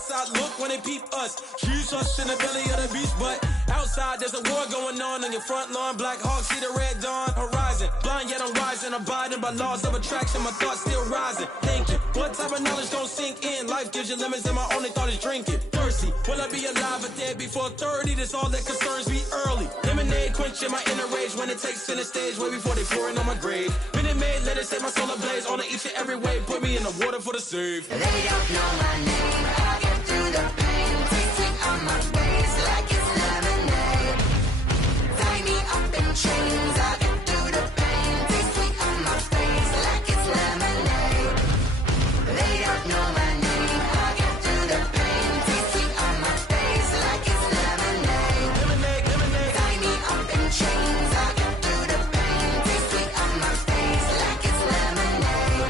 inside look when they peep us. Choose us in the belly of the beast, but outside there's a war going on your front lawn. Black Hawk see the red dawn horizon. Blind yet I'm rising, abiding by laws of attraction. My thoughts still rising, thinking what type of knowledge don't sink in? Life gives you limits and my only thought is drinking. Thirsty, will I be alive or dead before 30? That's all that concerns me early. Lemonade quenching my inner rage when it takes center stage way before they pouring on my grave. Minute Maid, let it set my soul ablaze on each and every way. Put me in the water for the save. They don't know my name. I get through the pain. Taste sweet on my face like it's lemonade. Tie me up in chains. I get through the pain. Taste sweet on my face like it's lemonade. They don't know my name. I get through the pain. Taste sweet on my face like it's lemonade. Lemonade, lemonade. Tie me up in chains. I get through the pain. Taste sweet on my face like it's lemonade.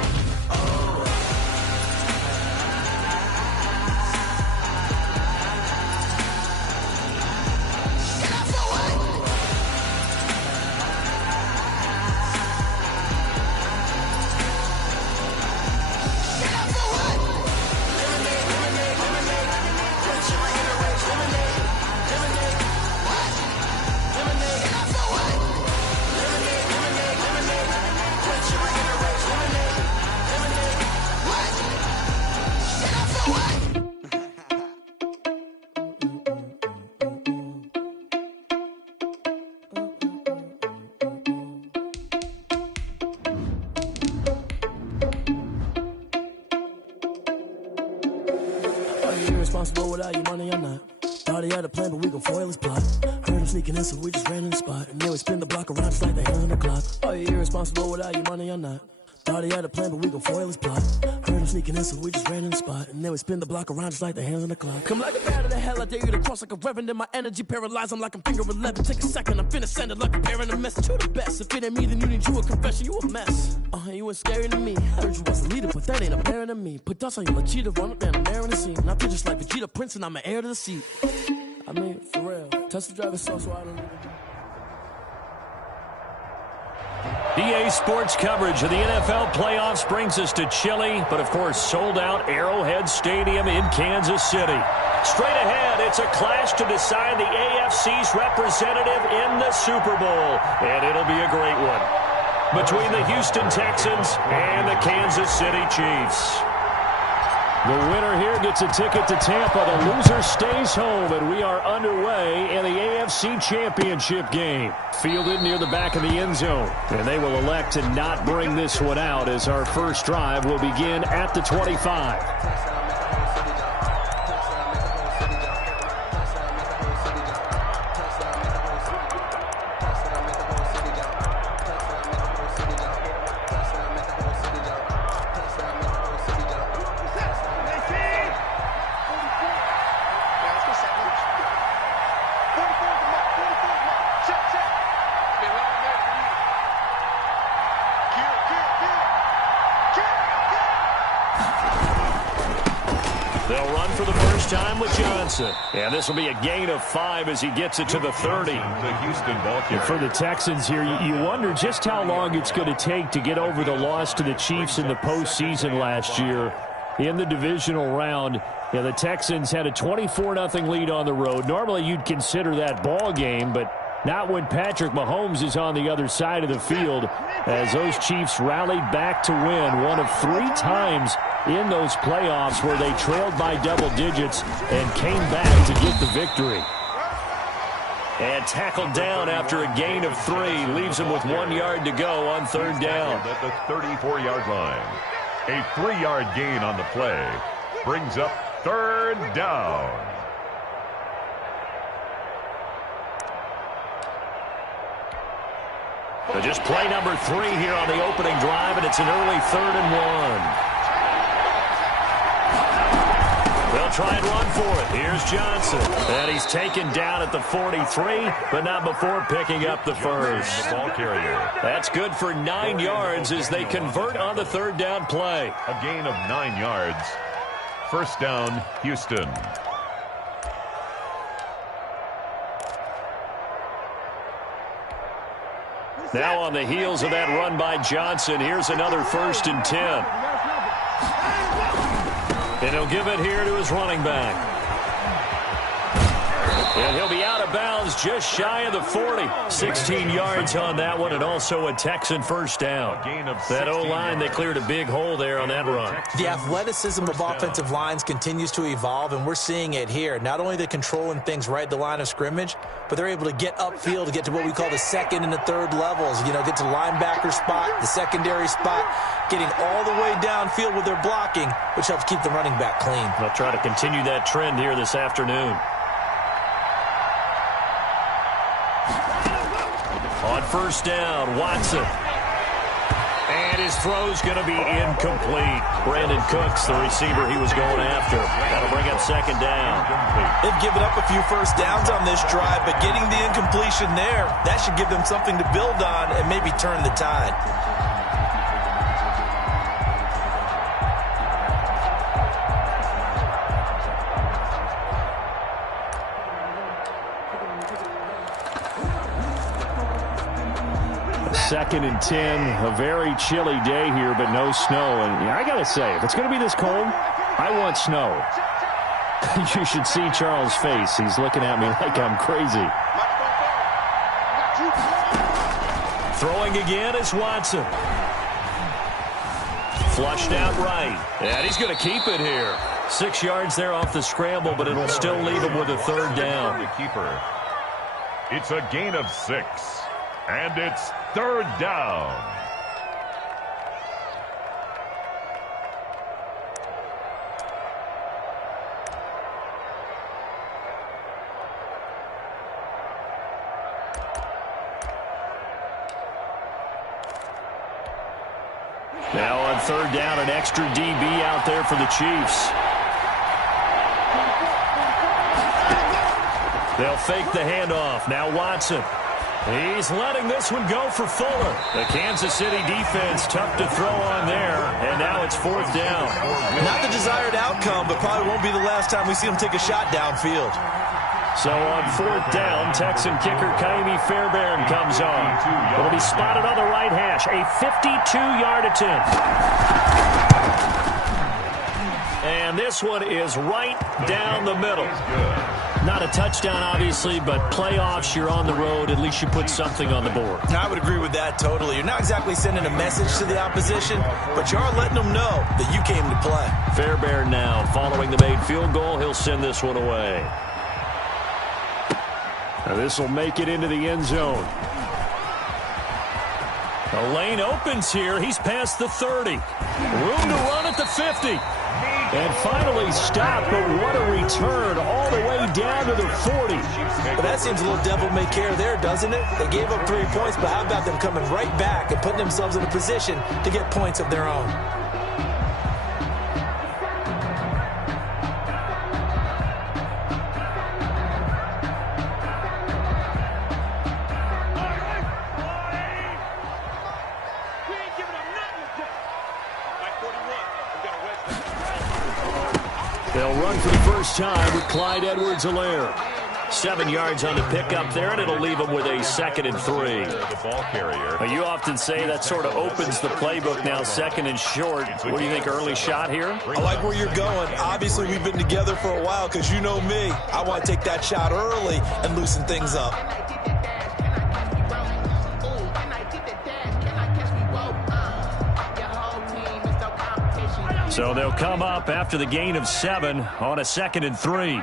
Are you irresponsible without your money or not? Thought he had a plan, but we gon' foil his plot. Heard him sneaking in, so we just ran in the spot. And then we spin the block around just like the hands on the clock. Are you irresponsible without your money or not? Thought he had a plan, but we gon' foil his plot. Heard him sneaking in, so we just ran in the spot. And then we spin the block around just like the hands on the clock. Come like a bat of the hell, I dare you to cross like a reverend. In my energy paralyzed, I'm like I'm finger 11. Take a second, I'm finna send it like a parent a message to the best. If it ain't me, then you need you a confession, you a mess. You ain't scary to me. Heard you was a leader, but that ain't apparent to me. Put dust on you, cheetah, run up and I'm there in the scene. And I feel just like Vegeta Prince and I'm an heir to the seat. I mean, for real. Touch the driver's sauce so I don't even... EA Sports coverage of the NFL playoffs brings us to Chile, but of course sold out Arrowhead Stadium in Kansas City. Straight ahead, it's a clash to decide the AFC's representative in the Super Bowl, and it'll be a great one between the Houston Texans and the Kansas City Chiefs. The winner here gets a ticket to Tampa. The loser stays home, and we are underway in the AFC Championship game. Fielded near the back of the end zone, and they will elect to not bring this one out as our first drive will begin at the 25. They'll run for the first time with Johnson. And this will be a gain of 5 as he gets it to the 30. The Houston ball carrier. For the Texans here, you wonder just how long it's going to take to get over the loss to the Chiefs in the postseason last year. In the divisional round, the Texans had a 24-0 lead on the road. Normally you'd consider that ball game, but not when Patrick Mahomes is on the other side of the field, as those Chiefs rallied back to win one of 3 times in those playoffs where they trailed by double digits and came back to get the victory. And tackled down after a gain of 3. Leaves him with 1 yard to go on third down. At the 34-yard line. A 3-yard gain on the play brings up third down. Just play number 3 here on the opening drive, and it's an early 3rd and 1. They'll try and run for it. Here's Johnson. And he's taken down at the 43, but not before picking up the first. The ball carrier. That's good for 9 yards as they convert on the third down play. A gain of 9 yards. First down, Houston. Now on the heels of that run by Johnson, here's another 1st and 10. And he'll give it here to his running back. And he'll be out of bounds just shy of the 40. 16 yards on that one, and also a Texan first down. That O-line, they cleared a big hole there on that run. The athleticism of offensive lines continues to evolve, and we're seeing it here. Not only are they controlling things right at the line of scrimmage, but they're able to get upfield to get to what we call the second and the third levels. You know, get to linebacker spot, the secondary spot, getting all the way downfield with their blocking, which helps keep the running back clean. They'll try to continue that trend here this afternoon. On first down, Watson. And his throw's going to be incomplete. Brandon Cooks, the receiver he was going after. That'll bring up second down. They've given up a few first downs on this drive, but getting the incompletion there, that should give them something to build on and maybe turn the tide. Second and 10, a very chilly day here, but no snow. And I got to say, if it's going to be this cold, I want snow. You should see Charles' face. He's looking at me like I'm crazy. Throwing again is Watson. Flushed out right. And he's going to keep it here. 6 yards there off the scramble, but it'll still leave him with a third down. It's a gain of 6. And it's third down. Now on third down, an extra DB out there for the Chiefs. They'll fake the handoff. Now Watson. He's letting this one go for Fuller. The Kansas City defense tough to throw on there, and now it's fourth down. Not the desired outcome, but probably won't be the last time we see him take a shot downfield. So on fourth down, Texan kicker Kaimi Fairbairn comes on. It'll be spotted on the right hash. A 52-yard attempt. And this one is right down the middle. Not a touchdown, obviously, but playoffs, you're on the road. At least you put something on the board. I would agree with that totally. You're not exactly sending a message to the opposition, but you are letting them know that you came to play. Fairbairn now, following the made field goal, he'll send this one away. Now this will make it into the end zone. The lane opens here. He's past the 30. Room to run at the 50. And finally stopped, but what a return all the way down to the 40. But that seems a little devil-may-care there, doesn't it? They gave up 3 points, but how about them coming right back and putting themselves in a position to get points of their own? They'll run for the first time with Clyde Edwards-Helaire. 7 yards on the pickup there, and it'll leave them with a 2nd and 3. The ball carrier. You often say that sort of opens the playbook now, 2nd and short. What do you think, early shot here? I like where you're going. Obviously, we've been together for a while because you know me. I want to take that shot early and loosen things up. So they'll come up after the gain of 7 on a 2nd and 3.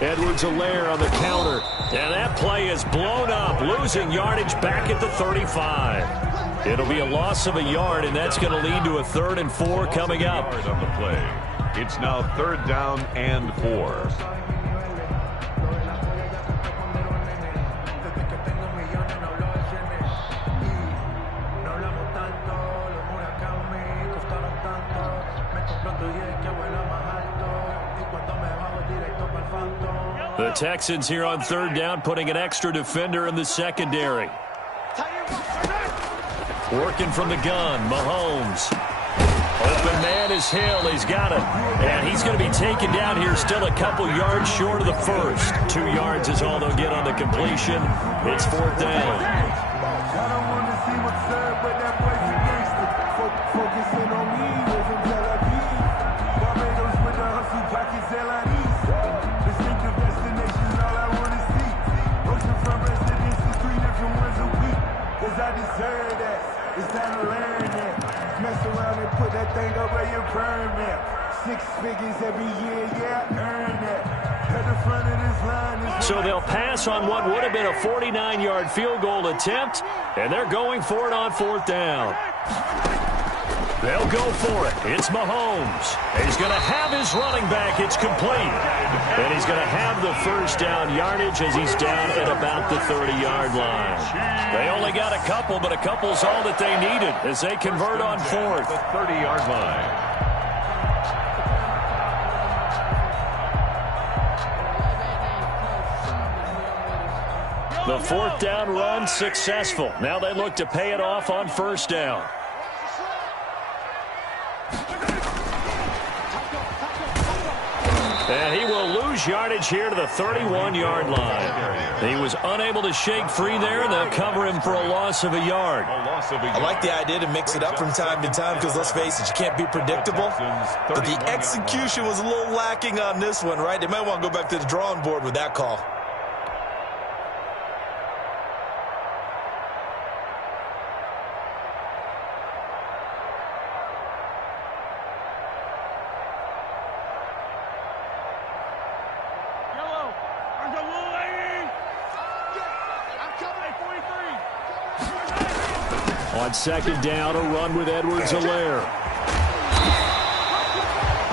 Edwards-Helaire on the counter. And that play is blown up, losing yardage back at the 35. It'll be a loss of a yard, and that's going to lead to a 3rd and 4 coming up. On the play. It's now 3rd down and 4. The Texans here on 3rd down, putting an extra defender in the secondary. Working from the gun, Mahomes. Open man is Hill. He's got it. And he's going to be taken down here, still a couple yards short of the first. 2 yards is all they'll get on the completion. It's 4th down. I don't want to see what's up, but that boy's a gangster. Focusing on I deserve that. It's time to learn that. Mess around and put that thing up where you're permanent. 6 figures every year, yeah, I earn that. At the front of this line is so they'll pass on what would have been a 49-yard field goal attempt, and they're going for it on 4th down. They'll go for it. It's Mahomes. He's going to have his running back. It's complete. And he's going to have the first down yardage as he's down at about the 30-yard line. They only got a couple, but a couple's all that they needed as they convert on 4th. The 30-yard line. The 4th down run successful. Now they look to pay it off on 1st down. And he will lose yardage here to the 31-yard line. He was unable to shake free there, and they'll cover him for a loss of a yard. I like the idea to mix it up from time to time because, let's face it, you can't be predictable. But the execution was a little lacking on this one, right? They might want to go back to the drawing board with that call. On 2nd down, a run with Edwards-Helaire.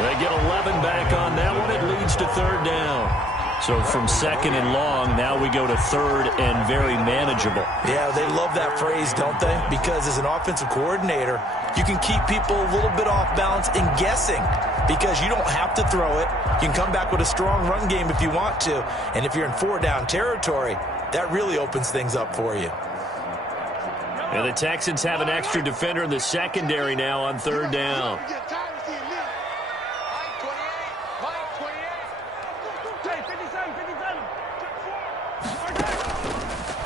They get 11 back on that one. It leads to 3rd down. So from 2nd and long, now we go to 3rd and very manageable. Yeah, they love that phrase, don't they? Because as an offensive coordinator, you can keep people a little bit off balance and guessing because you don't have to throw it. You can come back with a strong run game if you want to. And if you're in 4-down territory, that really opens things up for you. And the Texans have an extra defender in the secondary now on 3rd down.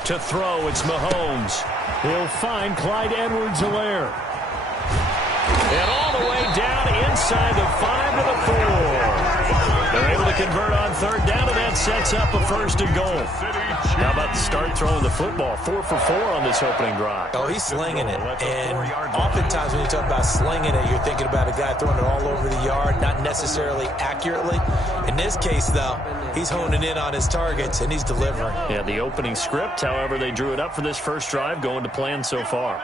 To throw, it's Mahomes. He'll find Clyde Edwards-Helaire. And all the way down inside the 5 to the 4. They're able to convert on 3rd down, and that sets up a 1st and goal. How about the start throwing the football? 4 for 4 on this opening drive. Oh, he's slinging it. And oftentimes when you talk about slinging it, you're thinking about a guy throwing it all over the yard, not necessarily accurately. In this case, though, he's honing in on his targets, and he's delivering. Yeah, the opening script, however, they drew it up for this first drive, going to plan so far.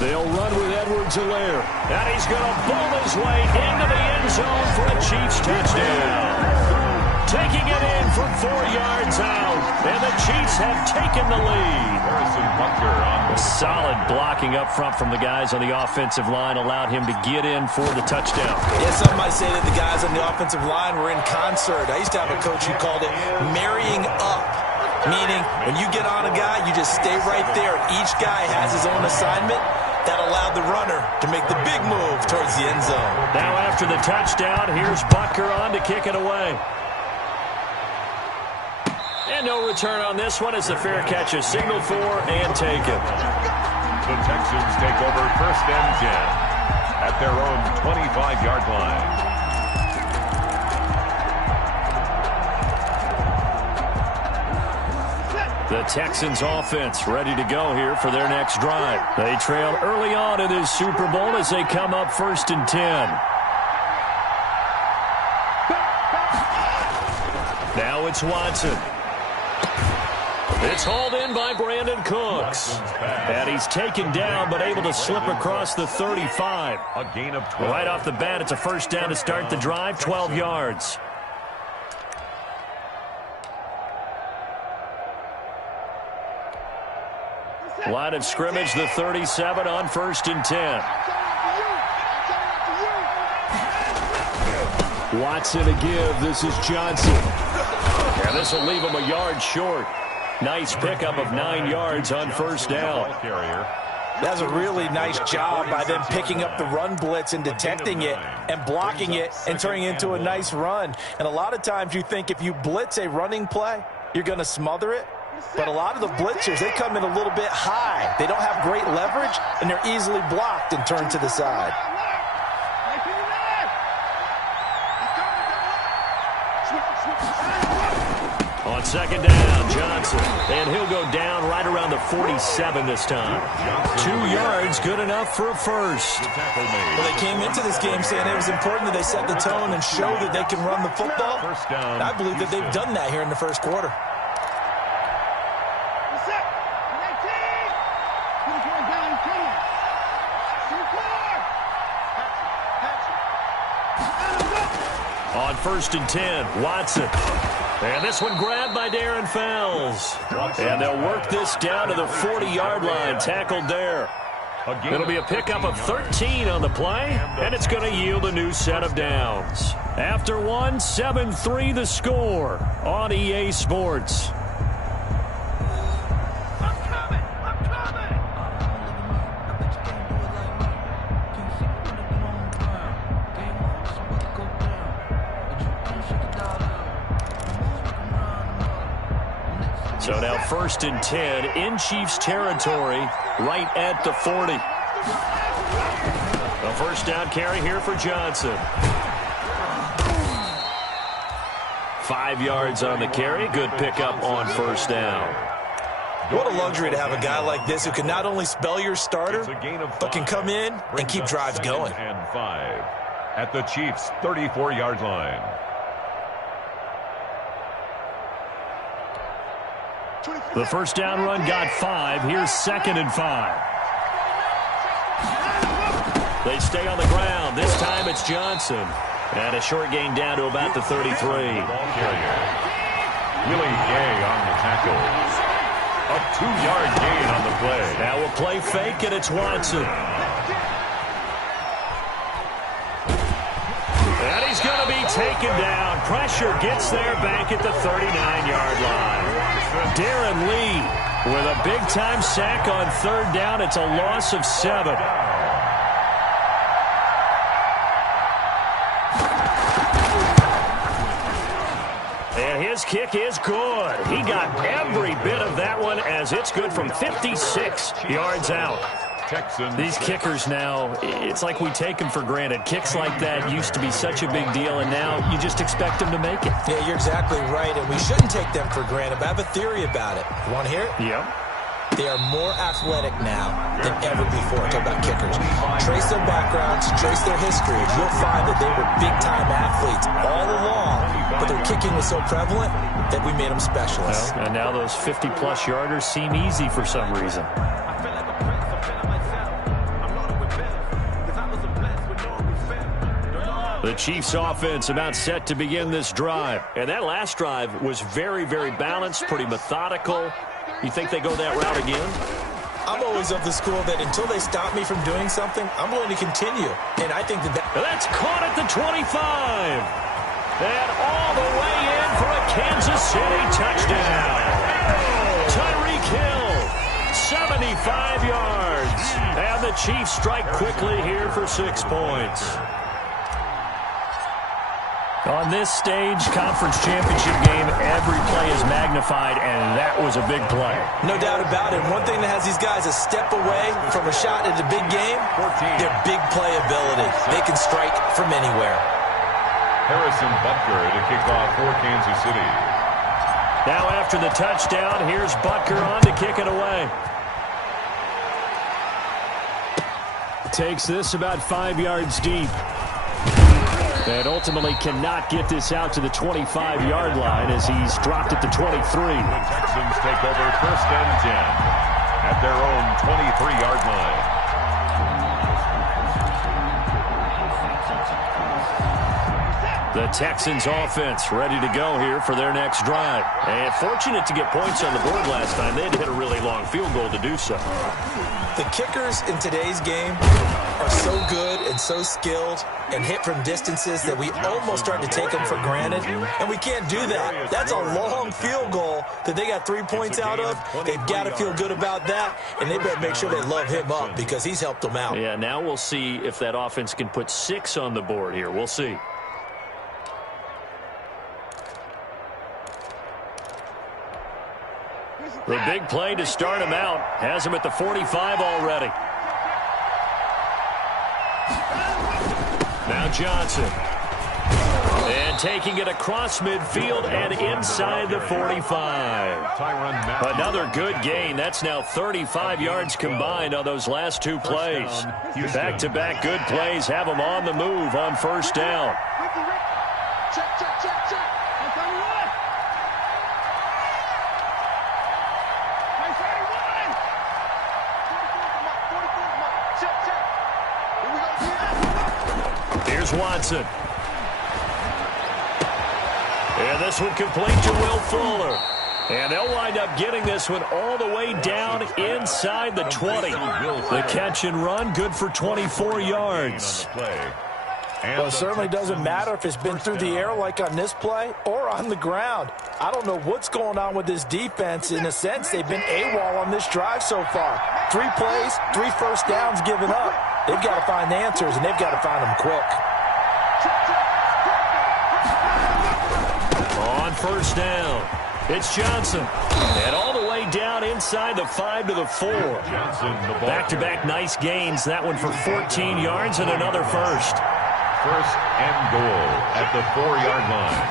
They'll run with Edwards-Helaire. And he's going to bowl his way into the end zone for a Chiefs touchdown. Taking it in from 4 yards out. And the Chiefs have taken the lead. Solid blocking up front from the guys on the offensive line allowed him to get in for the touchdown. Yeah, some might say that the guys on the offensive line were in concert. I used to have a coach who called it marrying up. Meaning, when you get on a guy, you just stay right there. Each guy has his own assignment. That allowed the runner to make the big move towards the end zone. Now after the touchdown, here's Butker on to kick it away. And no return on this one as the fair catch is signaled for and taken. The Texans take over 1st and 10 at their own 25-yard line. The Texans offense ready to go here for their next drive. They trail early on in this Super Bowl as they come up 1st and 10. Now it's Watson. It's hauled in by Brandon Cooks. And he's taken down but able to slip across the 35. A gain of 12. Right off the bat, it's a 1st down to start the drive, 12 yards. Line of scrimmage, the 37 on 1st and 10. Watson to give. This is Johnson. And this will leave him a yard short. Nice pickup of 9 yards on 1st down. That's a really nice job by them picking up the run blitz and detecting it and blocking it and turning it into a nice run. And a lot of times you think if you blitz a running play, you're going to smother it. But a lot of the blitzers, they come in a little bit high. They don't have great leverage, and they're easily blocked and turned to the side. On second down, Johnson. And he'll go down right around the 47 this time. 2 yards, good enough for a first. Well, they came into this game saying it was important that they set the tone and show that they can run the football. And I believe that they've done that here in the first quarter. On 1st and 10, Watson. And this one grabbed by Darren Fells. And they'll work this down to the 40-yard line, tackled there. It'll be a pickup of 13 on the play, and it's going to yield a new set of downs. After one, 7-3 the score on EA Sports. So now 1st and 10 in Chiefs territory, right at the 40. A first down carry here for Johnson. 5 yards on the carry. Good pickup on first down. What a luxury to have a guy like this who can not only spell your starter, but can come in and keep drives going. And 5 at the Chiefs' 34-yard line. The first down run got 5. Here's 2nd and 5. They stay on the ground. This time it's Johnson. And a short gain down to about the 33. Willie Gay on the tackle. A 2-yard gain on the play. Now we'll play fake, and it's Watson. And he's going to be taken down. Pressure gets there back at the 39-yard line. Darren Lee with a big-time sack on 3rd down. It's a loss of 7. And his kick is good. He got every bit of that one as it's good from 56 yards out. These kickers now, it's like we take them for granted. Kicks like that used to be such a big deal, and now you just expect them to make it. Yeah, you're exactly right, and we shouldn't take them for granted, but I have a theory about it. You want to hear it? Yep. They are more athletic now than ever before. Talk about kickers. Trace their backgrounds, trace their history. You'll find that they were big-time athletes all along, but their kicking was so prevalent that we made them specialists. Well, and now those 50-plus yarders seem easy for some reason. The Chiefs offense about set to begin this drive. And that last drive was very, very balanced, pretty methodical. You think they go that route again? I'm always of the school that until they stop me from doing something, I'm going to continue. And I think that's caught at the 25. And all the way in for a Kansas City touchdown. Tyreek Hill, 75 yards. And the Chiefs strike quickly here for 6 points. On this stage, conference championship game, every play is magnified, and that was a big play. No doubt about it. One thing that has these guys a step away from a shot at a big game, their big play ability. They can strike from anywhere. Harrison Butker to kick off for Kansas City. Now after the touchdown, here's Butker on to kick it away. Takes this about 5 yards deep. And ultimately cannot get this out to the 25-yard line as he's dropped at the 23. The Texans take over 1st and 10 at their own 23-yard line. The Texans offense ready to go here for their next drive. And fortunate to get points on the board last time. They had to hit a really long field goal to do so. The kickers in today's game are so good and so skilled and hit from distances that we almost start to take them for granted, and we can't do that. That's a long field goal that they got 3 points out of. They've got to feel good about that, and they better make sure they love him up because he's helped them out. Yeah, now we'll see if that offense can put 6 on the board here. We'll see. The big play to start him out has him at the 45 already. Now Johnson. And taking it across midfield and inside the 45. Another good gain. That's now 35 yards combined on those last two plays. Back-to-back good plays have them on the move on first down. Here's Watson. And this one complete to Will Fuller. And they'll wind up getting this one all the way down inside the 20. The catch and run, good for 24 yards. Well, it certainly doesn't matter if it's been through the air like on this play or on the ground. I don't know what's going on with this defense. In a sense, they've been AWOL on this drive so far. 3 plays, 3 first downs given up. They've got to find answers, and they've got to find them quick. On first down, it's Johnson. And all the way down inside the 5 to the 4. Back-to-back nice gains. That one for 14 yards and another first. First and goal at the 4-yard line.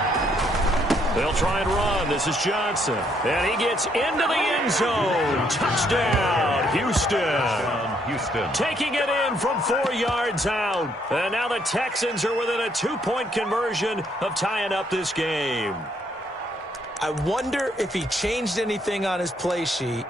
They'll try and run. This is Johnson. And he gets into the end zone. Touchdown, Houston. Taking it in from 4 yards out. And now the Texans are within a 2-point conversion of tying up this game. I wonder if he changed anything on his play sheet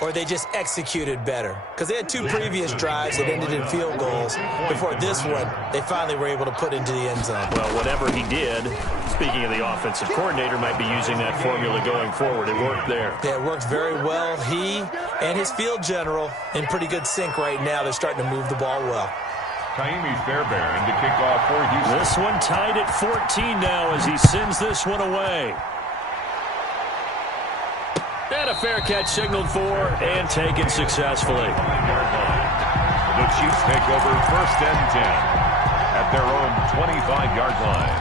or they just executed better. Because they had 2 previous drives that ended in field goals. Before this one, they finally were able to put into the end zone. Well, whatever he did, speaking of the offensive coordinator, might be using that formula going forward. It worked there. Yeah, it worked very well. He and his field general in pretty good sync right now. They're starting to move the ball well. Kaimi Fairbairn to kick off for Houston. This one tied at 14 now as he sends this one away. And a fair catch signaled for and taken successfully. The Chiefs take over first and 10 at their own 25-yard line.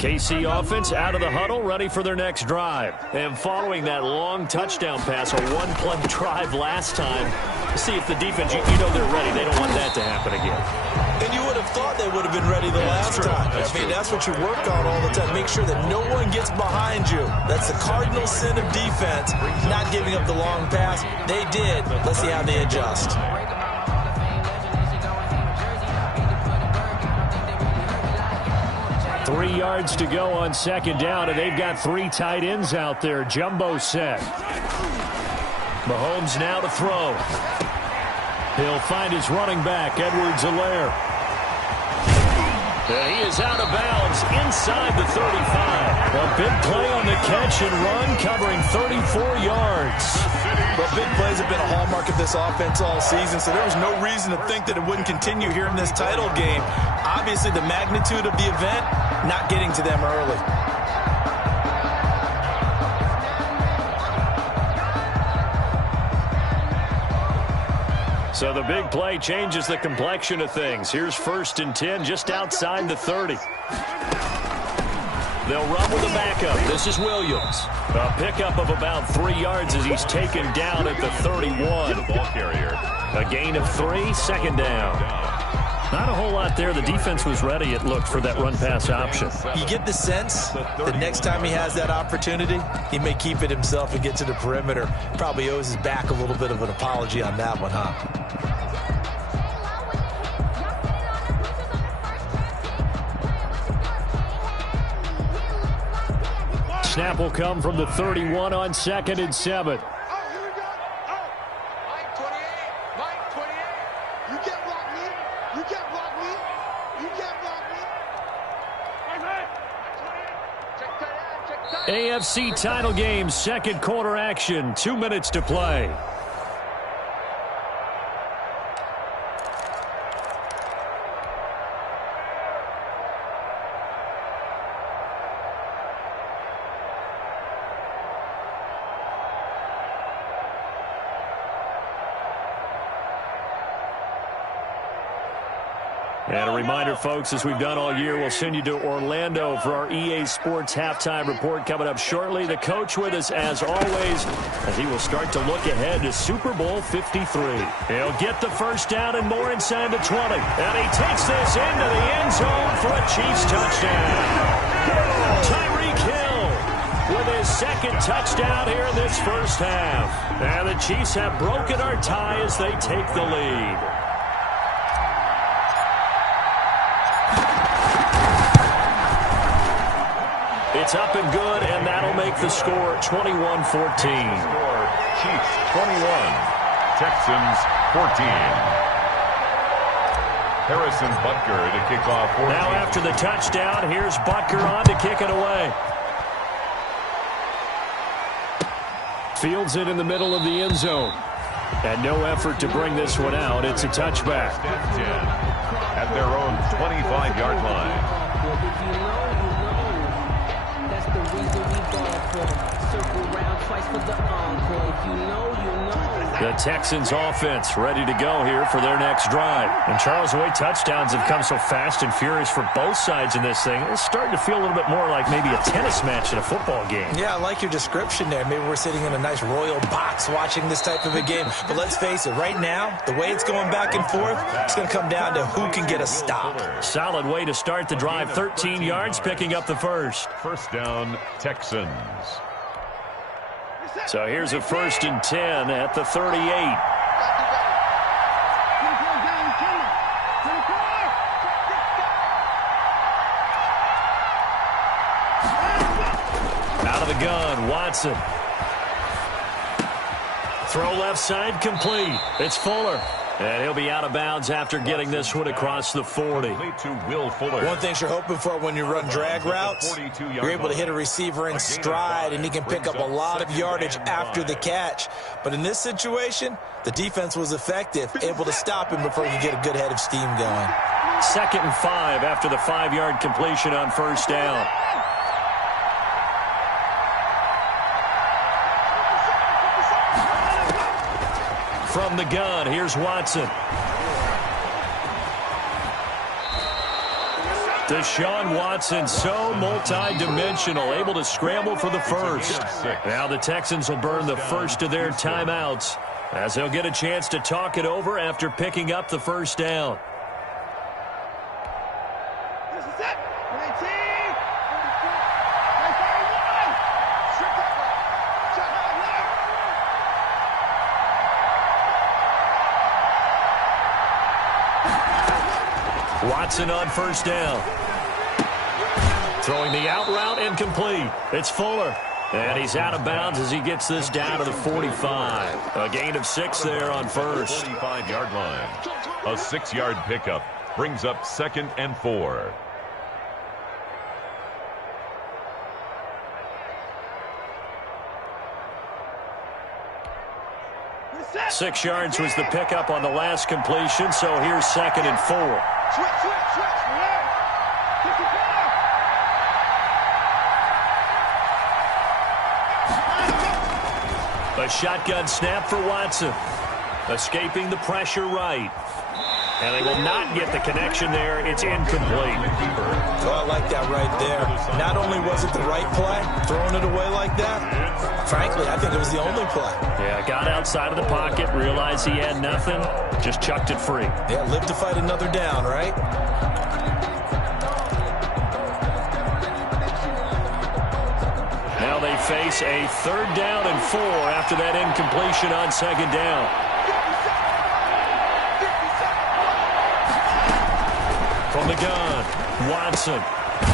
KC offense out of the huddle, ready for their next drive. And following that long touchdown pass, a 1-play drive last time, see if the defense, you know they're ready. They don't want that to happen again. And you would have thought they would have been ready the last time. That's what you work on all the time. Make sure that no one gets behind you. That's the cardinal sin of defense, not giving up the long pass. They did. Let's see how they adjust. 3 yards to go on second down, and they've got 3 tight ends out there. Jumbo set. Mahomes now to throw. He'll find his running back, Edwards-Helaire. And he is out of bounds inside the 35. A big play on the catch and run, covering 34 yards. But big plays have been a hallmark of this offense all season, so there was no reason to think that it wouldn't continue here in this title game. Obviously, the magnitude of the event, not getting to them early. So the big play changes the complexion of things. Here's first and 10 just outside the 30. They'll run with a backup. This is Williams. A pickup of about 3 yards as he's taken down at the 31. Ball carrier. A gain of 3, second down. Not a whole lot there. The defense was ready, it looked, for that run-pass option. You get the sense that next time he has that opportunity, he may keep it himself and get to the perimeter. Probably owes his back a little bit of an apology on that one, huh? Snap will come from the 31 on second and 7. AFC title game, second quarter action, 2 minutes to play. And a reminder, folks, as we've done all year, we'll send you to Orlando for our EA Sports halftime report coming up shortly. The coach with us, as always, as he will start to look ahead to Super Bowl 53. He'll get the first down and more inside the 20. And he takes this into the end zone for a Chiefs touchdown. Tyreek Hill with his second touchdown here in this first half. And the Chiefs have broken our tie as they take the lead. It's up and good, and that'll make the score 21-14. Score, Chiefs 21, Texans 14. Harrison Butker to kick off 14. Now after the touchdown, here's Butker on to kick it away. Fields it in the middle of the end zone. And no effort to bring this one out. It's a touchback. At their own 25-yard line. The Texans offense ready to go here for their next drive. And Charles, the way touchdowns have come so fast and furious for both sides in this thing, it's starting to feel a little bit more like maybe a tennis match in a football game. Yeah, I like your description there. Maybe we're sitting in a nice royal box watching this type of a game. But let's face it, right now, the way it's going back and forth, it's going to come down to who can get a stop. Solid way to start the drive. 13 yards, picking up the first. First down, Texans. So here's a 1st and 10 at the 38. Out of the gun, Watson. Throw left side, complete. It's Fuller. And he'll be out of bounds after getting this one across the 40. One thing you're hoping for when you run drag routes, you're able to hit a receiver in stride, and he can pick up a lot of yardage after the catch. But in this situation, the defense was effective, able to stop him before he could get a good head of steam going. 2nd and 5 after the 5-yard completion on first down. From the gun, here's Watson. Deshaun Watson, so multi-dimensional, able to scramble for the first. Now the Texans will burn the first of their timeouts as they'll get a chance to talk it over after picking up the first down. Watson on first down. Throwing the out route incomplete. It's Fuller. And he's out of bounds as he gets this down to the 45. A gain of 6 there on first. 45-yard line. A 6-yard pickup brings up 2nd and 4. Six yards was the pickup on the last completion, so here's 2nd and 4. A shotgun snap for Watson. Escaping the pressure right. And they will not get the connection there. It's incomplete. Oh, I like that right there. Not only was it the right play, throwing it away like that, frankly, I think it was the only play. Yeah, got outside of the pocket, realized he had nothing, just chucked it free. Yeah, live to fight another down, right? Now they face a 3rd down and 4 after that incompletion on 2nd down. From the gun, Watson.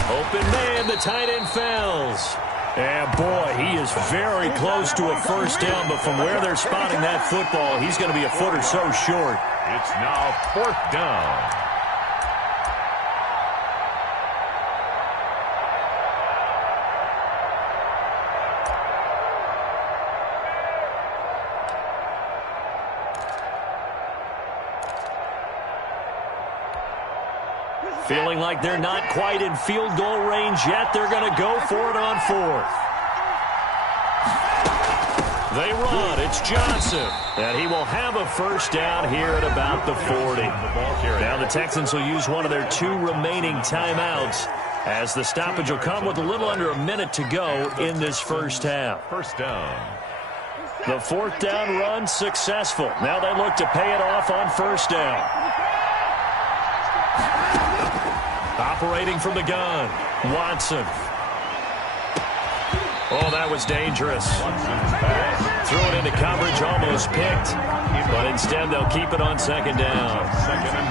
Open man, the tight end fells. And boy, he is very close to a first down, but from where they're spotting that football, he's going to be a foot or so short. It's now 4th down. Feeling like they're not quite in field goal range yet. They're going to go for it on 4th. They run. It's Johnson. And he will have a first down here at about the 40. Now the Texans will use one of their 2 remaining timeouts as the stoppage will come with a little under a minute to go in this first half. First down. The 4th down run successful. Now they look to pay it off on first down. Operating from the gun, Watson. Oh, that was dangerous. Threw it into coverage, almost picked. But instead, they'll keep it on second down. Second and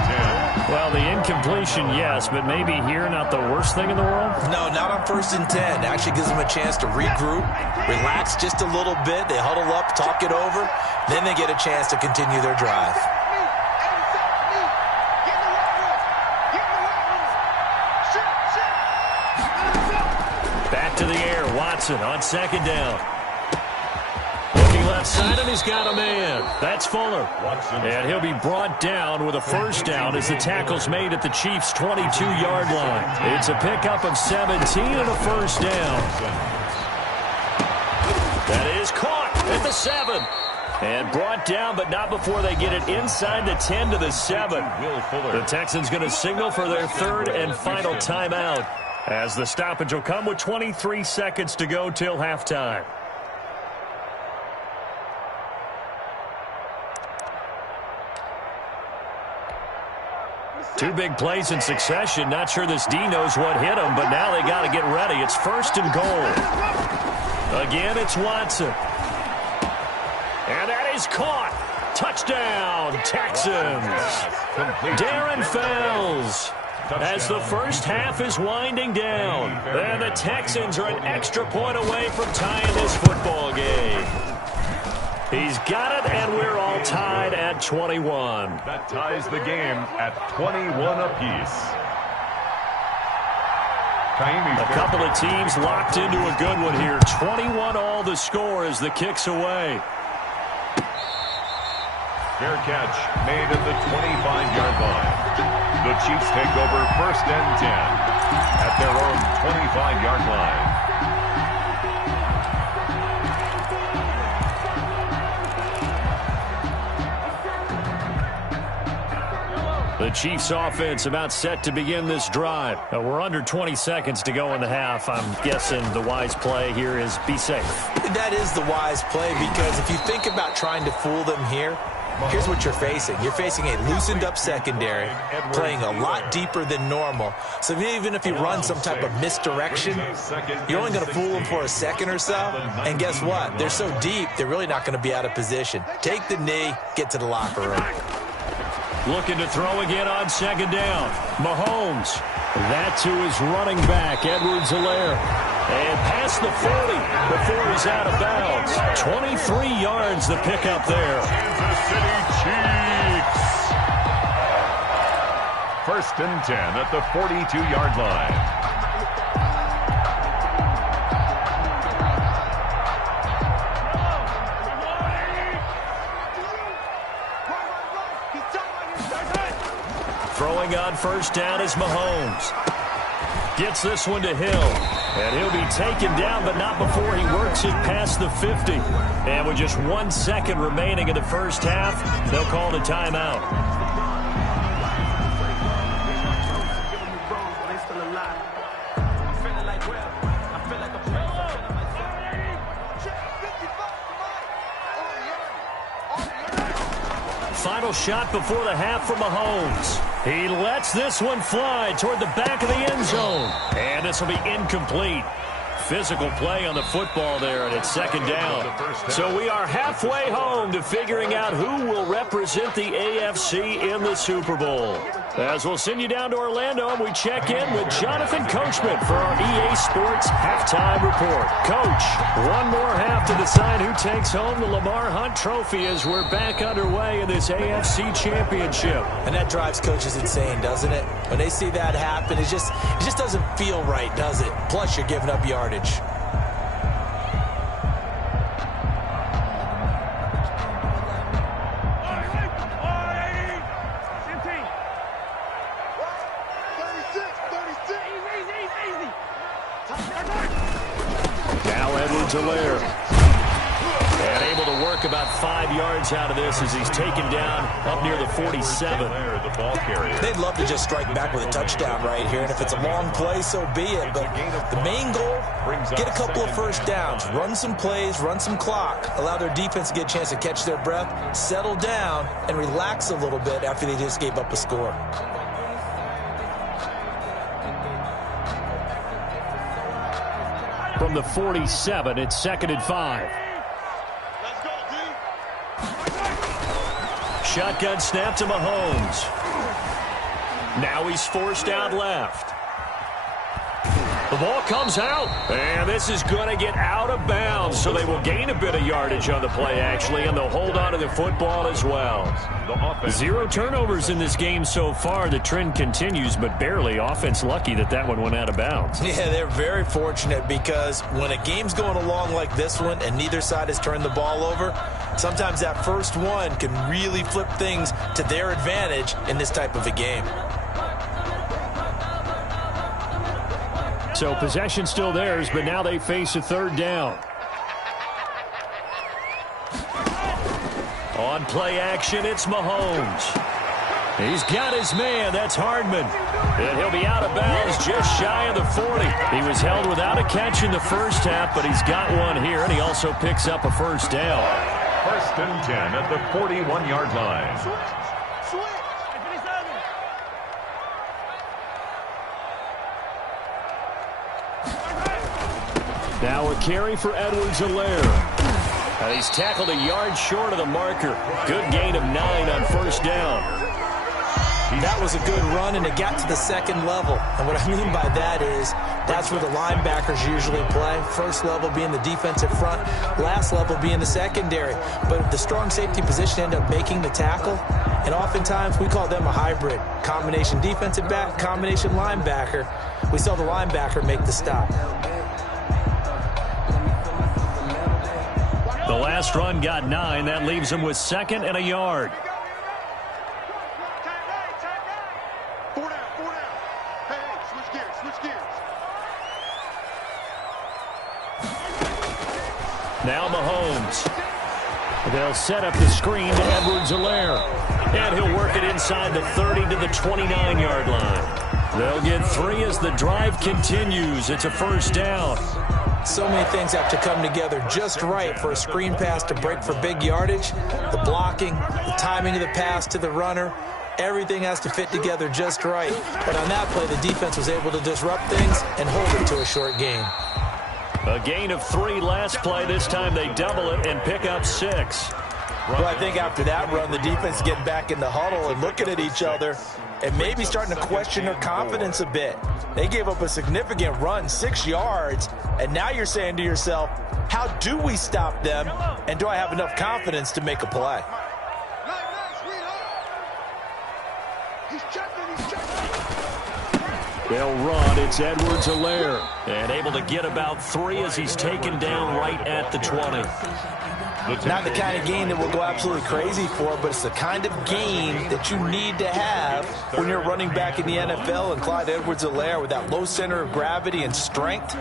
10. Well, the incompletion, yes, but maybe here not the worst thing in the world? No, not on 1st and 10. Actually gives them a chance to regroup, relax just a little bit. They huddle up, talk it over. Then they get a chance to continue their drive. Back to the air, Watson on second down. Looking left side, and he's got a man. That's Fuller. And he'll be brought down with a first down as the tackle's made at the Chiefs' 22-yard line. It's a pickup of 17 and a first down. That is caught at the 7. And brought down, but not before they get it inside the 10 to the 7. The Texans going to signal for their 3rd and final timeout, as the stoppage will come with 23 seconds to go till halftime. Two big plays in succession. Not sure this D knows what hit him, but now they got to get ready. It's 1st and goal. Again, it's Watson. And that is caught. Touchdown, Texans. Darren Fells. As the first half is winding down, and the Texans are an extra point away from tying this football game. He's got it, and we're all tied at 21. That ties the game at 21 apiece. A couple of teams locked into a good one here. 21 all the score as the kick's away. Fair catch made at the 25-yard line. The Chiefs take over 1st and 10 at their own 25-yard line. The Chiefs offense about set to begin this drive. We're under 20 seconds to go in the half. I'm guessing the wise play here is be safe. That is the wise play, because if you think about trying to fool them here, here's what you're facing. You're facing a loosened-up secondary, playing a lot deeper than normal. So even if you run some type of misdirection, you're only going to fool them for a second or so. And guess what? They're so deep, they're really not going to be out of position. Take the knee, get to the locker room. Looking to throw again on second down. Mahomes. That's who is running back, Edwards-Helaire. And past the 40 before he's out of bounds. 23 yards the pickup there. Kansas City Chiefs. 1st and 10 at the 42-yard line. Throwing on first down is Mahomes. Gets this one to Hill. And he'll be taken down, but not before he works it past the 50. And with just 1 second remaining in the first half, they'll call the timeout. Final shot before the half for Mahomes. He lets this one fly toward the back of the end zone. And this will be incomplete. Physical play on the football there, and it's second down. So we are halfway home to figuring out who will represent the AFC in the Super Bowl. As we'll send you down to Orlando, and we check in with Jonathan Coachman for our EA Sports Halftime Report. Coach, one more half to decide who takes home the Lamar Hunt Trophy as we're back underway in this AFC Championship. And that drives coaches insane, doesn't it? When they see that happen, it just doesn't feel right, does it? Plus, you're giving up yardage. Now Edwards-Helaire. And able got 5 yards out of this as he's taken down up near the 47. They'd love to just strike back with a touchdown right here, and if it's a long play, so be it. But the main goal, get a couple of first downs, run some plays, run some clock, allow their defense to get a chance to catch their breath, settle down, and relax a little bit after they just gave up a score. From the 47, it's 2nd and 5. Shotgun snap to Mahomes. Now he's forced out left. The ball comes out, and this is going to get out of bounds, so they will gain a bit of yardage on the play, actually, and they'll hold on to the football as well. 0 turnovers in this game so far. The trend continues, but barely. Offense lucky that one went out of bounds. Yeah, they're very fortunate because when a game's going along like this one and neither side has turned the ball over, sometimes that first one can really flip things to their advantage in this type of a game. So possession still theirs, but now they face a 3rd down. On play action, it's Mahomes. He's got his man. That's Hardman. And he'll be out of bounds just shy of the 40. He was held without a catch in the first half, but he's got one here, and he also picks up a first down. 1st and 10 at the 41-yard line. Now a carry for Edwards-Helaire. And he's tackled a yard short of the marker. Good gain of 9 on 1st down. That was a good run, and it got to the 2nd level. And what I mean by that is that's where the linebackers usually play. First level being the defensive front, last level being the secondary. But the strong safety position ended up making the tackle, and oftentimes we call them a hybrid. Combination defensive back, combination linebacker. We saw the linebacker make the stop. The last run got 9. That leaves him with 2nd and a yard. Now Mahomes. They'll set up the screen to Edwards-Helaire. And he'll work it inside the 30 to the 29-yard line. They'll get 3 as the drive continues. It's a 1st down. So many things have to come together just right for a screen pass to break for big yardage. The blocking, the timing of the pass to the runner, everything has to fit together just right. But on that play, the defense was able to disrupt things and hold it to a short gain. A gain of 3 last play. This time they double it and pick up 6. Well, I think after that run, the defense getting back in the huddle and looking at each other and maybe starting to question their confidence a bit. They gave up a significant run, 6 yards, and now you're saying to yourself, how do we stop them, and do I have enough confidence to make a play? They'll run. It's Edwards-Helaire. And able to get about 3 as he's taken down right at the 20. Not the kind of gain that we'll go absolutely crazy for, but it's the kind of gain that you need to have when you're running back in the NFL. And Clyde Edwards-Helaire, with that low center of gravity and strength,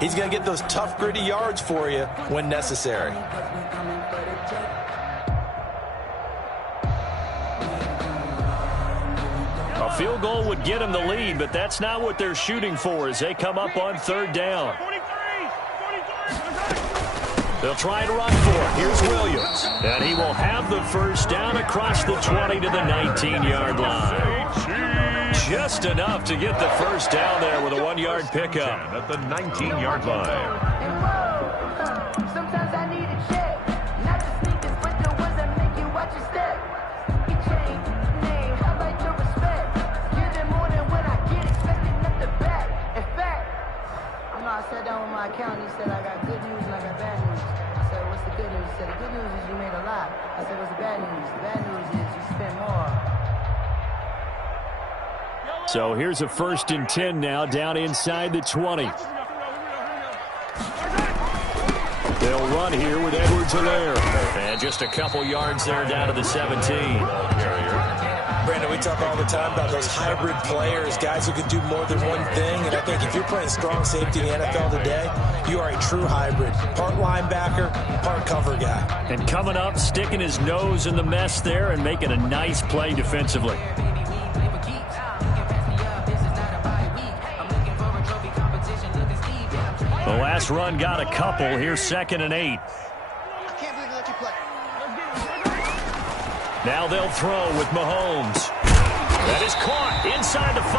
he's going to get those tough, gritty yards for you when necessary. A field goal would get him the lead, but that's not what they're shooting for as they come up on 3rd down. They'll try and run for it. Here's Williams. And he will have the 1st down across the 20 to the 19-yard line. Just enough to get the 1st down there with a 1-yard pickup. At the 19-yard line. Sometimes I need a check. Not the sneakers, but the ones that make you watch your step. Your chain, name, I like your respect. Give it more than when I get expecting up the back. In fact, I sat down with my accountant. He said I got good news and I got bad news. I said, what's the good news? He said, the good news is you made a lot. I said, what's the bad news? The bad news is you spent more. So here's a 1st and 10 now down inside the 20. They'll run here with Edwards-Helaire. And just a couple yards there down to the 17. Brandon, we talk all the time about those hybrid players, guys who can do more than one thing. And I think if you're playing strong safety in the NFL today, you are a true hybrid. Part linebacker, part cover guy. And coming up, sticking his nose in the mess there and making a nice play defensively. The last run got a couple. Here's 2nd and 8. Now they'll throw with Mahomes. That is caught inside the 5.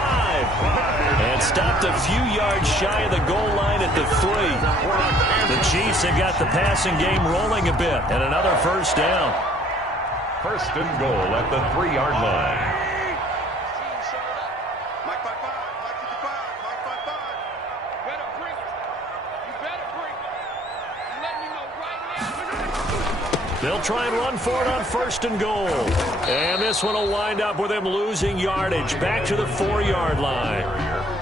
And stopped a few yards shy of the goal line at the 3. The Chiefs have got the passing game rolling a bit. And another first down. 1st and goal at the 3-yard line. They'll try and run for it on 1st and goal. And this one will wind up with him losing yardage back to the 4-yard line.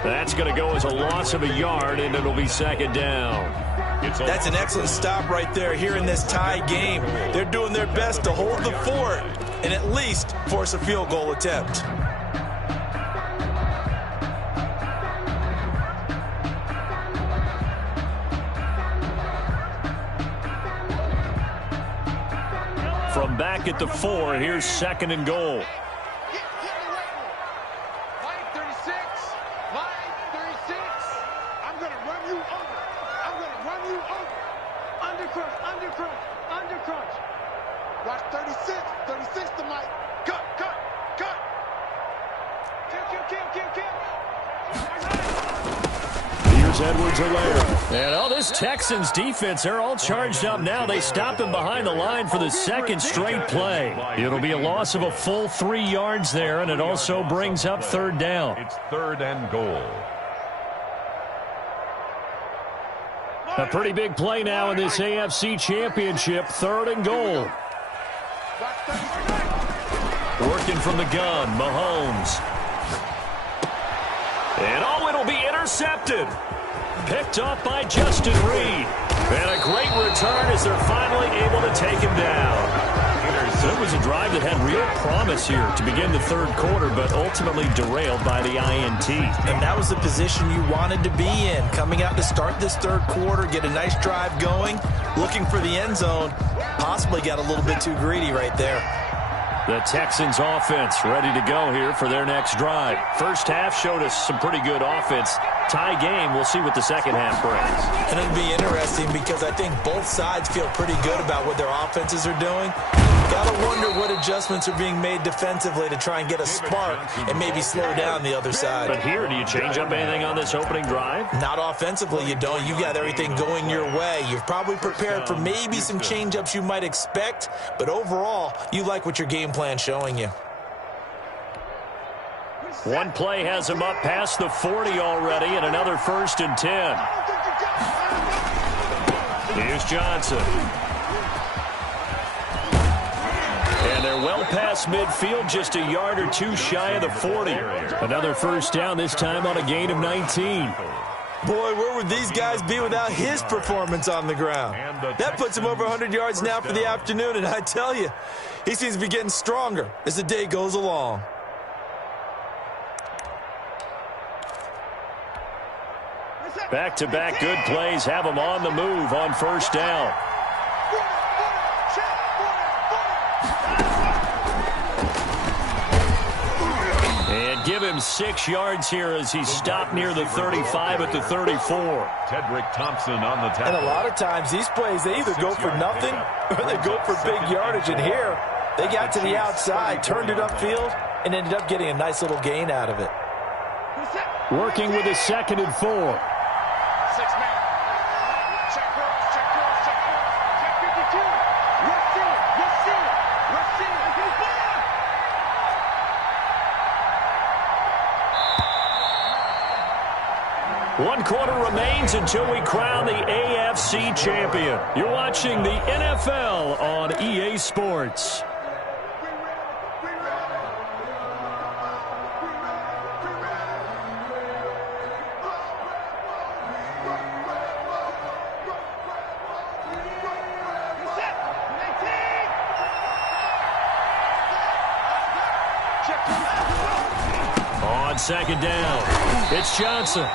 That's going to go as a loss of a yard, and it'll be 2nd down. That's an excellent stop right there here in this tie game. They're doing their best to hold the fort and at least force a field goal attempt. From back at the 4, here's 2nd and goal. I'm going to run you over. I'm going to run you over. Undercrunch, undercrunch, undercrunch. Watch 36. 36 to Mike. Cut, cut, cut. Kill, kill, kill, kill, kill. Here's Edwards-Helaire. And this Texans defense, they're all charged up now. They stopped him behind the line for the 2nd straight play. It'll be a loss of a full 3 yards there, and it also brings up 3rd down. It's 3rd and goal. A pretty big play now in this AFC Championship. 3rd and goal. Working from the gun, Mahomes. And it'll be intercepted. Picked off by Justin Reed. And a great return as they're finally able to take him down. It was a drive that had real promise here to begin the 3rd quarter, but ultimately derailed by the INT. And that was the position you wanted to be in. Coming out to start this 3rd quarter, get a nice drive going, looking for the end zone. Possibly got a little bit too greedy right there. The Texans offense ready to go here for their next drive. First half showed us some pretty good offense. Tie game, we'll see what the second half brings. And it'll be interesting because I think both sides feel pretty good about what their offenses are doing. Gotta wonder what adjustments are being made defensively to try and get a spark and maybe slow down the other side. But here, do you change up anything on this opening drive? Not offensively, you don't. You got everything going your way. You've probably prepared for maybe some change-ups you might expect, but overall, you like what your game plan's showing you. One play has him up past the 40 already, and another 1st and 10. Here's Johnson. And they're well past midfield, just a yard or two shy of the 40. Another first down, this time on a gain of 19. Boy, where would these guys be without his performance on the ground? That puts him over 100 yards now for the afternoon, and I tell you, he seems to be getting stronger as the day goes along. Back-to-back good plays have him on the move on first down. And give him 6 yards here as he's stopped near the 35 at the 34. Tedrick Thompson on the tackle. And a lot of times these plays, they either go for nothing or they go for big yardage. And here, they got to the outside, turned it upfield, and ended up getting a nice little gain out of it. Working with a 2nd and 4. 6-man. Check cross, check cross, check cross. Check 52. Let's see it. Let's see it. Let's see it. One quarter remains until we crown the AFC champion. You're watching the NFL on EA Sports. On second down, it's Johnson.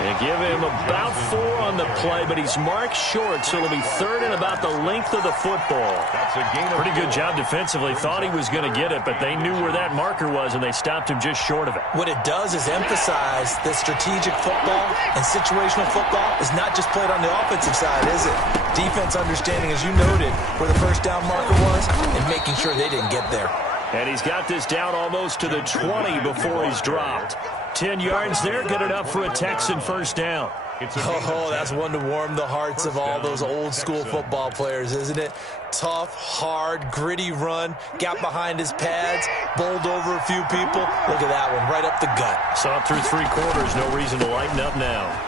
They give him about 4 on the play, but he's marked short, so it'll be third and about the length of the football. That's a gain of Pretty good job defensively. Thought he was going to get it, but they knew where that marker was, and they stopped him just short of it. What it does is emphasize that strategic football and situational football is not just played on the offensive side, is it? Defense understanding, as you noted, where the first down marker was and making sure they didn't get there. And he's got this down almost to the 20 before he's dropped. 10 yards there, good enough for a Texan first down. Oh, that's one to warm the hearts of all those old-school football players, isn't it? Tough, hard, gritty run, got behind his pads, bowled over a few people. Look at that one, right up the gut. Saw it through 3 quarters, no reason to lighten up now.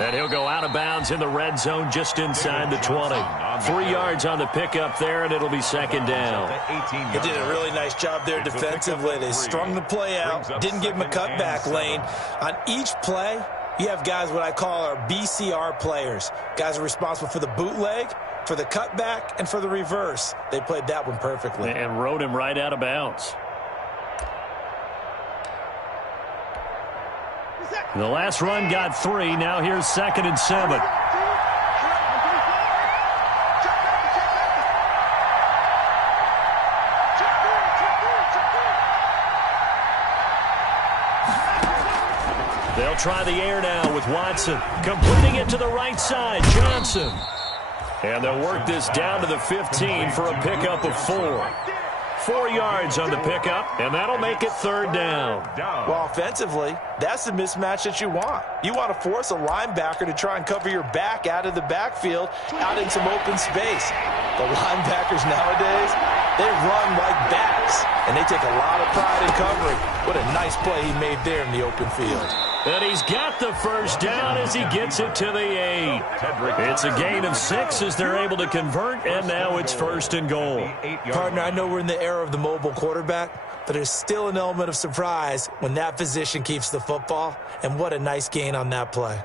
And he'll go out of bounds in the red zone just inside the 20. 3 yards on the pickup there, and it'll be second down. They did a really nice job there defensively. They strung the play out, didn't give him a cutback lane. On each play, you have guys what I call our BCR players. Guys are responsible for the bootleg, for the cutback, and for the reverse. They played that one perfectly. And rode him right out of bounds. The last run got 3. Now here's 2nd and 7. They'll try the air now with Watson. Completing it to the right side. Johnson. And they'll work this down to the 15 for a pickup of 4. 4 yards on the pickup, and that'll make it third down. Well, offensively, that's the mismatch that you want. You want to force a linebacker to try and cover your back out of the backfield, out in some open space. The linebackers nowadays, they run like backs, and they take a lot of pride in covering. What a nice play he made there in the open field. And he's got the first down as he gets it to the 8. It's a gain of 6 as they're able to convert, and now it's 1st and goal. Partner, I know we're in the era of the mobile quarterback, but there's still an element of surprise when that position keeps the football, and what a nice gain on that play.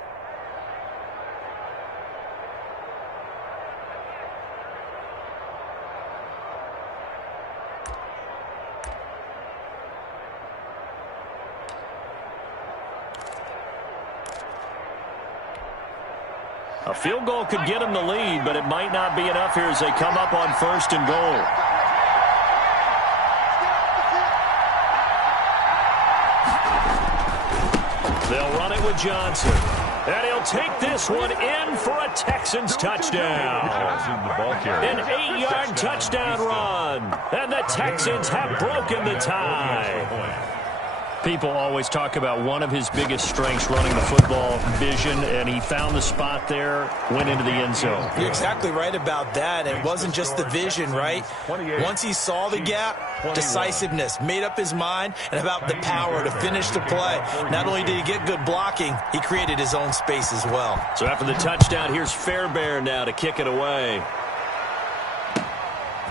A field goal could get them the lead, but it might not be enough here as they come up on 1st and goal. They'll run it with Johnson. And he'll take this one in for a Texans touchdown. An 8-yard touchdown run. And the Texans have broken the tie. People always talk about one of his biggest strengths running the football, vision, and he found the spot there, went into the end zone. You're exactly right about that. It wasn't just the vision, right? Once he saw the gap, decisiveness, made up his mind, and about the power to finish the play. Not only did he get good blocking, he created his own space as well. So after the touchdown, here's Fairbairn now to kick it away.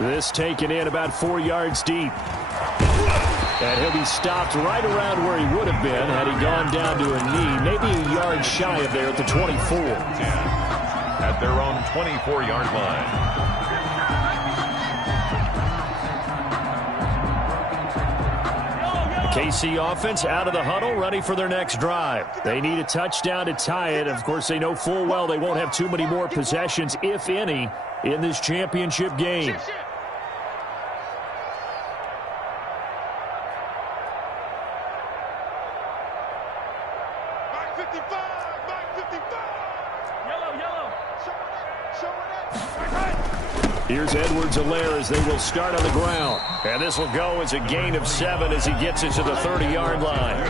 This taken in about 4 yards deep. And he'll be stopped right around where he would have been had he gone down to a knee, maybe a yard shy of there at the 24. At their own 24-yard line. The KC offense out of the huddle, ready for their next drive. They need a touchdown to tie it. Of course, they know full well they won't have too many more possessions, if any, in this championship game. Here's Edwards-Helaire as they will start on the ground. And this will go as a gain of 7 as he gets it to the 30-yard line.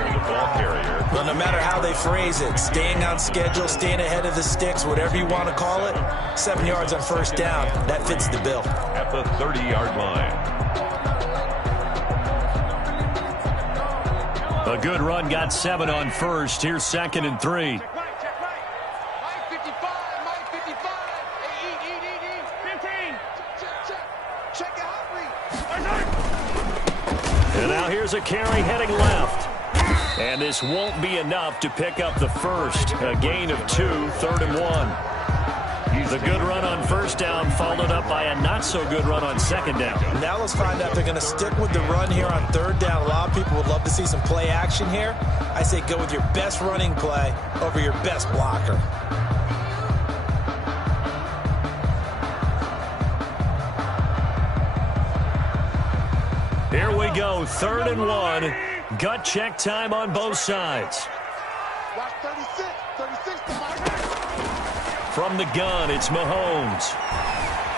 Well, no matter how they phrase it, staying on schedule, staying ahead of the sticks, whatever you want to call it, 7 yards on 1st down, that fits the bill. At the 30-yard line. A good run got 7 on 1st. Here's 2nd and 3. And now here's a carry heading left. And this won't be enough to pick up the first. A gain of 2, 3rd and 1. He's The good run on first down followed up by a not-so-good run on second down. Now let's find out if they're going to stick with the run here on third down. A lot of people would love to see some play action here. I say go with your best running play over your best blocker. Here we go, 3rd and 1. Gut check time on both sides. Watch 36. 36 to Mike. From the gun, it's Mahomes.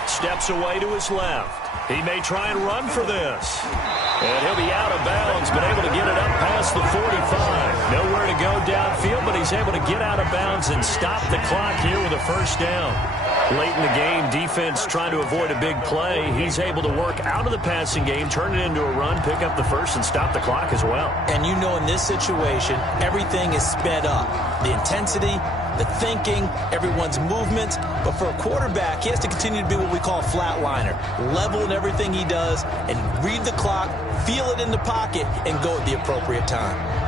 Steps away to his left. He may try and run for this. And he'll be out of bounds, but able to get it up past the 45. Nowhere to go downfield, but he's able to get out of bounds and stop the clock here with a first down. Late in the game, defense trying to avoid a big play. He's able to work out of the passing game, turn it into a run, pick up the first, and stop the clock as well. And you know in this situation, everything is sped up. The intensity, the thinking, everyone's movement. But for a quarterback, he has to continue to be what we call a flatliner. Level in everything he does and read the clock, feel it in the pocket, and go at the appropriate time.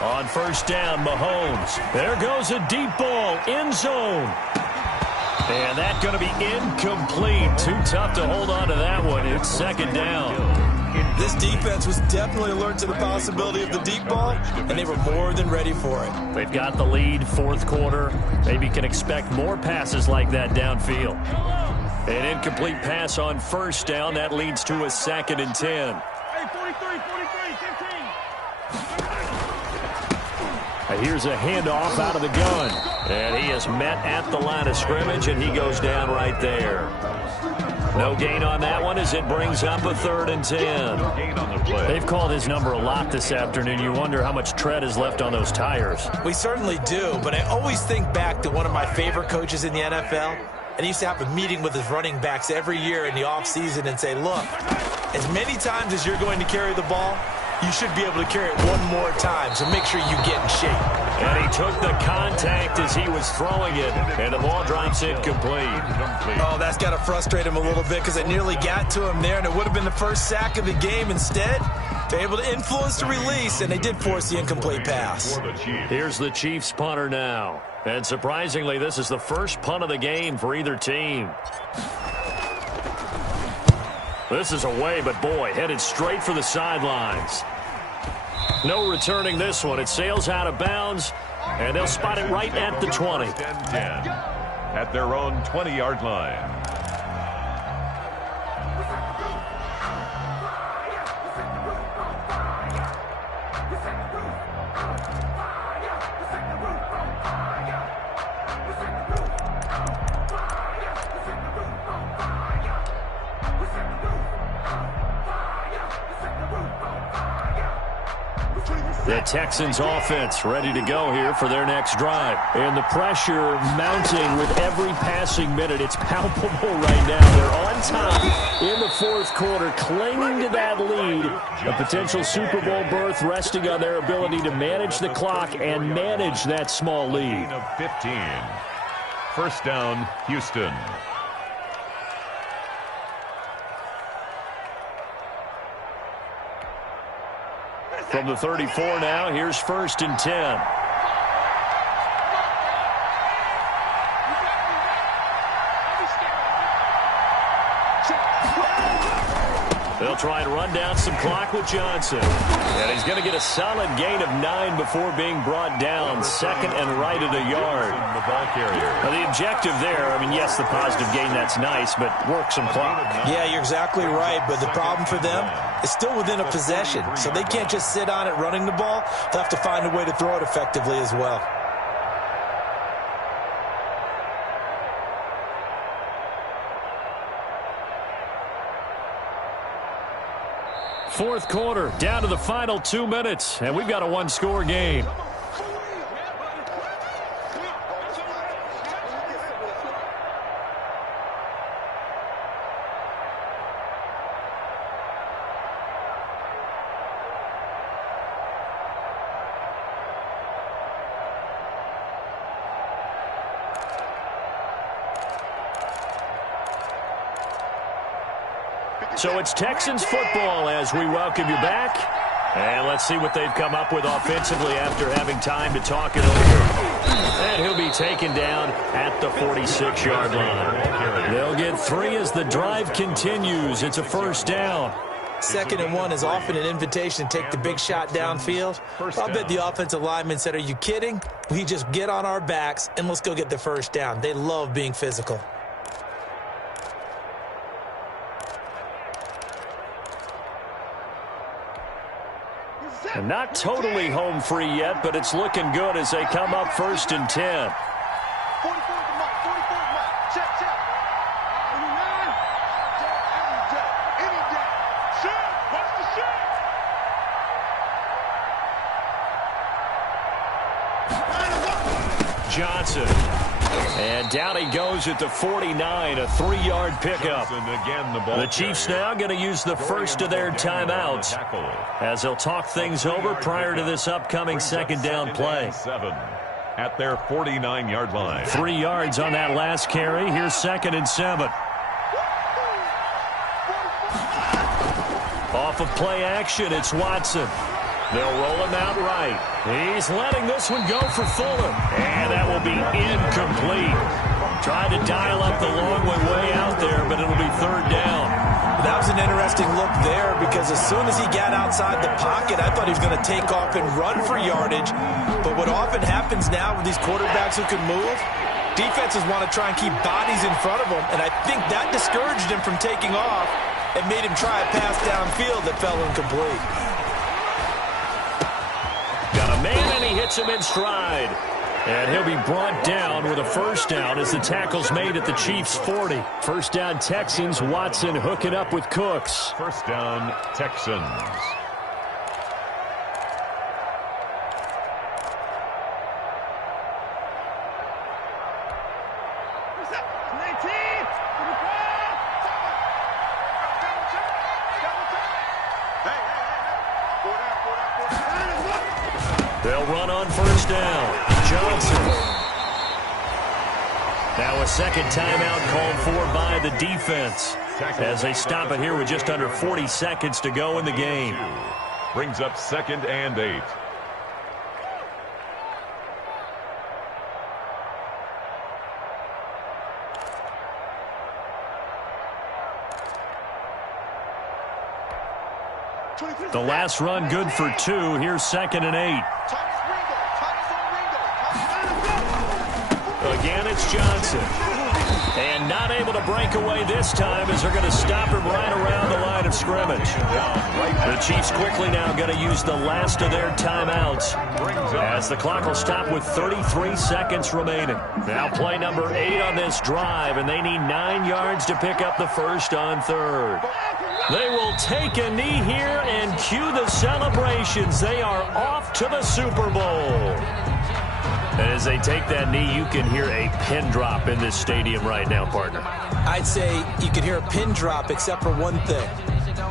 On first down, Mahomes. There goes a deep ball, end zone. And that's going to be incomplete. Too tough to hold on to that one. It's second down. This defense was definitely alert to the possibility of the deep ball, and they were more than ready for it. They've got the lead, 4th quarter. Maybe can expect more passes like that downfield. An incomplete pass on first down. That leads to a 2nd and 10. Hey, 43, 15. Here's a handoff out of the gun. And he is met at the line of scrimmage, and he goes down right there. No gain on that one as it brings up a 3rd and 10. They've called his number a lot this afternoon. You wonder how much tread is left on those tires. We certainly do, but I always think back to one of my favorite coaches in the NFL, and he used to have a meeting with his running backs every year in the offseason and say, look, as many times as you're going to carry the ball, you should be able to carry it one more time, so make sure you get in shape. And he took the contact as he was throwing it, and the ball drops incomplete. Oh, that's got to frustrate him a little bit because it nearly got to him there, and it would have been the first sack of the game. Instead, they're able to influence the release, and they did force the incomplete pass. Here's the Chiefs punter now. And surprisingly, this is the first punt of the game for either team. This is away, but boy, headed straight for the sidelines. No returning this one. It sails out of bounds, and they'll spot it right at the 20. 10 at their own 20-yard line. The Texans offense ready to go here for their next drive. And the pressure mounting with every passing minute. It's palpable right now. They're on top in the 4th quarter, clinging to that lead. A potential Super Bowl berth resting on their ability to manage the clock and manage that small lead. 15. First down, Houston. From the 34 now, here's 1st and 10. They'll try and run down some clock with Johnson. And he's going to get a solid gain of 9 before being brought down. 2nd and right at a yard. The ball carrier. Now, the objective there, I mean, yes, the positive gain, that's nice, but work some clock. Yeah, you're exactly right, but the problem for them is still within a possession, so they can't just sit on it running the ball. They'll have to find a way to throw it effectively as well. Fourth quarter, down to the final 2 minutes, and we've got a one-score game. So it's Texans football as we welcome you back. And let's see what they've come up with offensively after having time to talk it over. And he'll be taken down at the 46-yard line. They'll get 3 as the drive continues. It's a first down. 2nd and 1 is often an invitation to take the big shot downfield. I bet the offensive lineman said, are you kidding? We just get on our backs and let's go get the first down. They love being physical. And not totally home free yet, but it's looking good as they come up 1st and 10. 44 Mike. Check. Any jack. Shoot. Watch the shoot. Johnson. And down he goes at the 49, a 3-yard pickup. The Chiefs now going to use the first of their timeouts as they'll talk things over prior to this upcoming 2nd down play. 7 at their 49-yard line. 3 yards on that last carry. Here's 2nd and 7. Off of play action, it's Watson. They'll roll him out right. He's letting this one go for Fuller. And that will be incomplete. Tried to dial up the long way out there, but it'll be 3rd down. That was an interesting look there because as soon as he got outside the pocket, I thought he was going to take off and run for yardage. But what often happens now with these quarterbacks who can move, defenses want to try and keep bodies in front of them. And I think that discouraged him from taking off and made him try a pass downfield that fell incomplete. Got a man, and he hits him in stride. And he'll be brought down with a first down as the tackle's made at the Chiefs' 40. First down, Texans. Watson hooking up with Cooks. First down, Texans. They'll run on first down. Johnson. Now a 2nd timeout called for by the defense as they stop it here with just under 40 seconds to go in the game. Brings up 2nd and 8. The last run good for 2. Here's 2nd and 8. Again, it's Johnson. And not able to break away this time as they're going to stop him right around the line of scrimmage. The Chiefs quickly now going to use the last of their timeouts as the clock will stop with 33 seconds remaining. Now play number 8 on this drive, and they need 9 yards to pick up the first on 3rd. They will take a knee here and cue the celebrations. They are off to the Super Bowl. And as they take that knee, you can hear a pin drop in this stadium right now, partner. I'd say you can hear a pin drop except for one thing.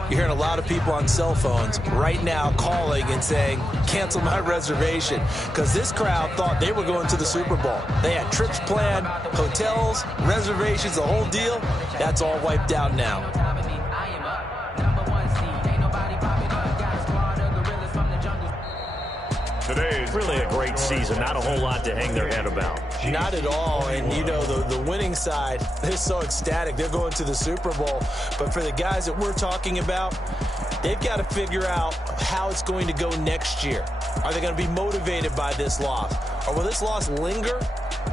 You're hearing a lot of people on cell phones right now calling and saying, cancel my reservation, because this crowd thought they were going to the Super Bowl. They had trips planned, hotels, reservations, the whole deal. That's all wiped out now. Today's really a great season. Not a whole lot to hang their head about. Not at all. And, you know, the winning side, they're so ecstatic. They're going to the Super Bowl. But for the guys that we're talking about, they've got to figure out how it's going to go next year. Are they going to be motivated by this loss? Or will this loss linger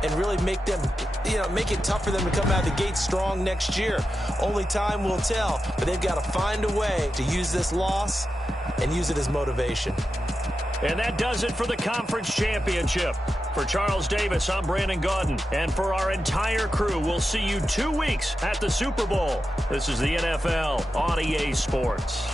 and really make them, make it tough for them to come out of the gate strong next year? Only time will tell. But they've got to find a way to use this loss and use it as motivation. And that does it for the conference championship. For Charles Davis, I'm Brandon Gaudin. And for our entire crew, we'll see you 2 weeks at the Super Bowl. This is the NFL on EA Sports.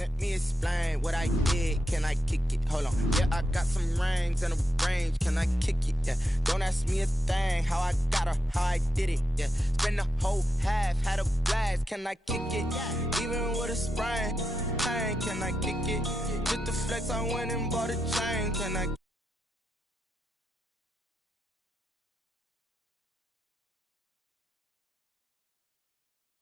Let me explain what I did. Can I kick it? Hold on. Yeah, I got some rings and a range. Can I kick it? Yeah. Don't ask me a thing. How I got her, how I did it. Yeah. Spend the whole half, had a blast. Can I kick it? Even with a sprain, pain. Can I kick it? Just the flex, I went and bought a chain. Can I?